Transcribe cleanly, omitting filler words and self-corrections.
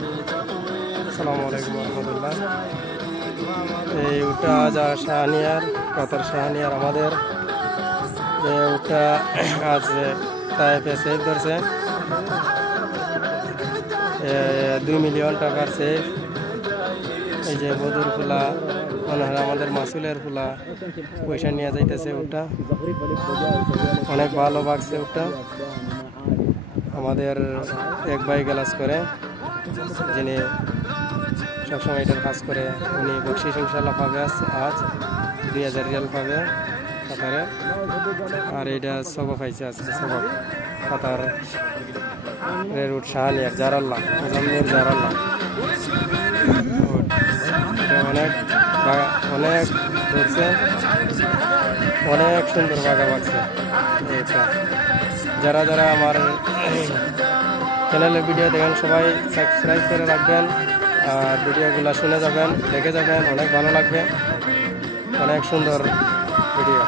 আসসালামু আলাইকুম রহমতুল্লাহ। এই উটা যা শাহানিয়ার কাতার শাহানিয়ার আমাদের উটা আজ তাইফে সেফ ধরছে 2 মিলিয়ন টাকার সেফ। এই যে বদুর ফুলা মনে হয় আমাদের মাসুলের ফুলা পয়সা নিয়ে যাইতেছে। ওটা অনেক ভালো বাগছে। ওটা আমাদের এক ভাই গ্লাস করে, যিনি সবসময় এটার কাজ করে, উনি বকশিস ইনশাল্লাহ পাবে আজ 2000 রিয়াল পাবে কাতারে। আর এটা সবক পাইছে আজকে, সবক কাতার রুট শাহানিয়ার জারাল্লাহ আজমের জারাল্লাহ। অনেক অনেক ধরছে, অনেক সুন্দর বাঘা বাগছে। এটা যারা যারা আমার চ্যানেলের ভিডিও দেখেন সবাই সাবস্ক্রাইব করে রাখবেন, আর ভিডিওগুলো শুনে যাবেন, দেখে যাবেন, অনেক ভালো লাগবে। অনেক সুন্দর ভিডিও।